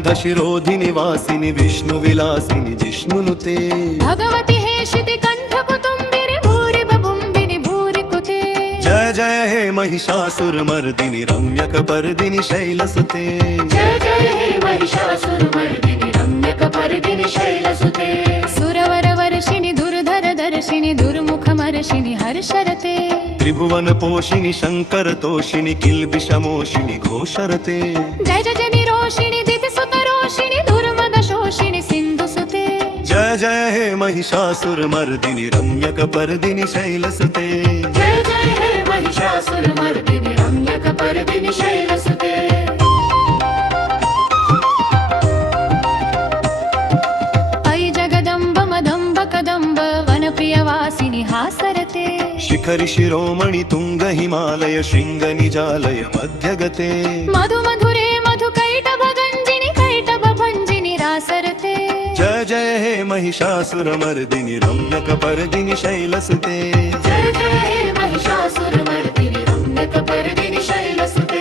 गंध शिरोधिनि वासिनि विष्णु विलासिनि जिष्णुनुते भगवति हे शिति कंठ कुटुंबिनि भूरि बबुंबिनि भूरि कुते जय जय हे महिषासुर मर्दिनि रम्यक पर्दिनि शैलसुते जय जय हे महिषासुर मर्दिनि रम्यक पर्दिनि शैलसुते सुरवर वर्षिणि दुर्धर दर्शिनि दुर्मुख मर्षिणि हर्षरते त्रिभुवन पोषिणि शंकर तोषिणि किल्बिषमोषिणि घोषरते जय जय निरोषिणि दितिसुत रोषिणि दुर्मद शोषिणि सिन्धुसुते जय जय हे महिषासुर मर्दिनि रम्यक पर्दिनि शैलसुते जय जय हे महिषासुर मर्दिनि रम्यक पर्दिनि शैलसुते अयि जगदम्ब मदम्ब कदम्ब वनप्रियवासिनि हासरते शिखरि शिरोमणि तुंग हिमालय शृंग निजालय मध्यगते मधु मधुरे मधु कैटभ गंजिनि कैटभ भंजिनि रासरते जय जय हे महिषासुर मर्दिनि रम्यक पर्दिनि शैलसुते जय जय हे महिषासुर मर्दिनि रम्यक पर्दिनि शैलसुते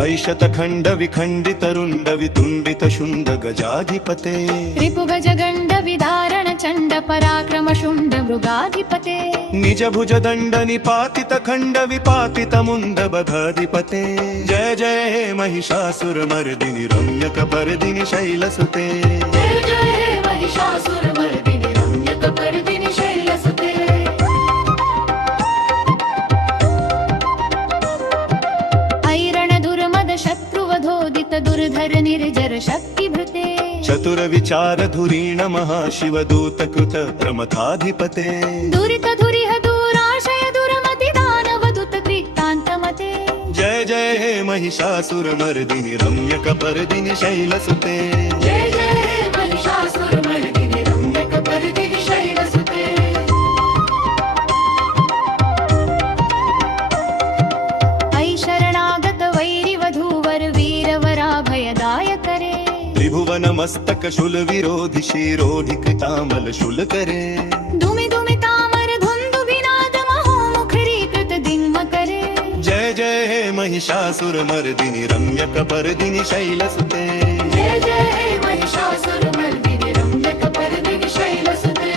ऐशत खंड विखंडित रुंड वितुंडित शुंड गजाधिपते रिपु गज गंड विदारण चंड पराक्रम शुंड मृगाधिपते निज भुज दंड निपातित खंड विपातित मुंड बधाधिपते जय जय हे महिषासुर मर्दिनि रम्यक पर्दिनि शैलसुते जय जय हे महिषासुर मर्दिनि रम्यक पर्दिनि शैलसुते ऐरण दुर्मद शत्रुवधोदित दुर्धर निर्जर शक्तिभृते चतुर विचार धुरीण महाशिव दूत कृत प्रमथाधिपते दुरित धुरिह दुराशय दुर्मति दानव दुत क्रिक्तान्तमते जय जय हे महिषासुर मर्दिनि रम्यक पर्दिनि शैलसुते जय जय हे महिषासुर मर्दिनि रम्यक पर्दिनि शैलसुते ऐ शरणागत वैरि वधूवर वीरवराभयदायकरे त्रिभुवन मस्तक शूल विरोधि शिरोधि कृतामल शूल करे दुमि दुमि तामर धुंदु विनाद महोमुखरीकृत दिङ्म करे जय जय हे महिषासुर मर्दिनि रम्यक पर्दिनि शैलसुते जय जय हे महिषासुर मर्दिनि रम्यक पर्दिनि शैलसुते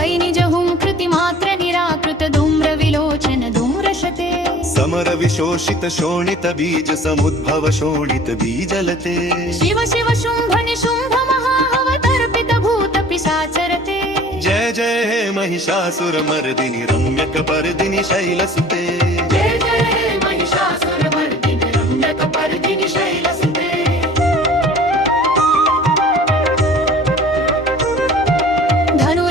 ऐ निज हुंकृति मात्र निराकृत धूम्र विलोचन धूम्रशते समर विशोषित शोणित बीज समुद्भव शोणित बीजलते शिव शिव शुंभ निशुंभ महाहवतर्पित भूत पिशाचरते जय जय हे महिषासुर मर्दिनि रम्यक पर्दिनि शैलसुते जय जय हे महिषासुर मर्दिनि रम्यक पर्दिनि शैलसुते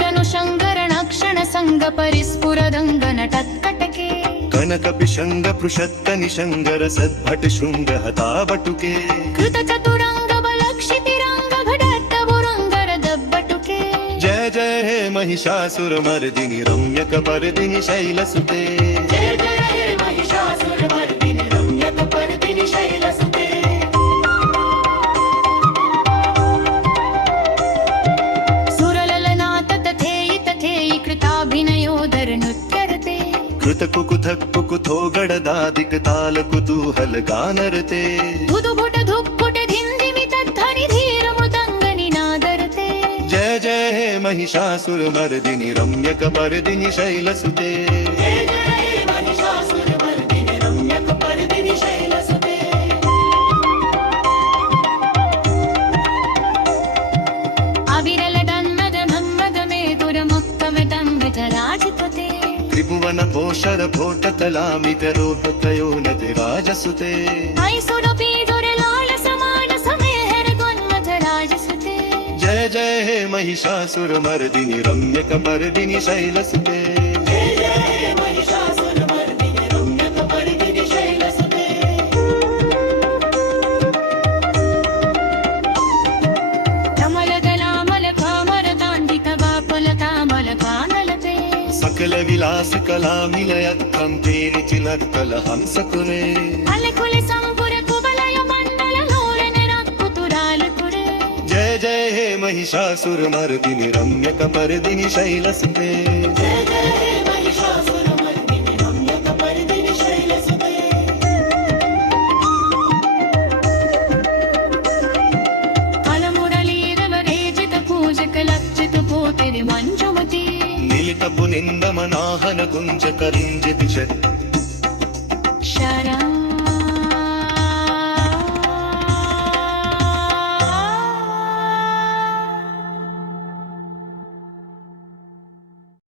धनुरनुशङ्करणक्षण संग परिस्फुरदङ्गन टत्कटके कनक पिशंग पृषत्क निशंगर सद्भट शृंग हता बटुके कृत चतुरंग बलक्षितिरंग घटत्त बुरंगर दब्बटुके जय जय हे महिषासुर मर्दिनि रम्यक पर्दिनि शैलसुते जय जय हे महिषासुर मर्दिनि रम्यक पर्दिनि शैलसुते सुरललनाथ तथेयि तथेयि कृताभिनयोदर नृत्यरते कृत कुकुथक कुकुथो गडदादिक ताल कुतूहल गानरते धुधुभुट धुक्कुट धिन्धिमि तद्धनि धीर मृदङ्ग निनादरते जय जय हे महिषासुर मर्दिनि रम्यक पर्दिनि शैलसुते जय जय हे महिषासुर मर्दिनि रम्यक पर्दिनि शैलसुते अविरल दन्मद मन्मद मेदुर मुक्तमदं विजराजिपते त्रिभुवन पोषर भोट तलामित रोह त्रयोनति राजसुते ऐ सुरपि दुर्लाल समान समेहर गुन्मथ राजसुते जय जय हे महिषासुर मर्दिनि रम्यक पर्दिनि शैलसुते जय जय हे महिषासुर मर्दिनि रम्यक पर्दिनि शैलसुते कमल गलामल कामर दाण्डिक वापल कामल कानलते सकल विलास कला मिलयत्कं तेनि चिलत्कल हंसकुरे अलकुल संपुर कुबलय मंडल लोलन रक्कुतुराल कुरे जय जय हे महिषासुर मर्दिनि रम्यक पर्दिनि शैलसुते जय निन्दमनाहन कुञ्च करिञ्जिति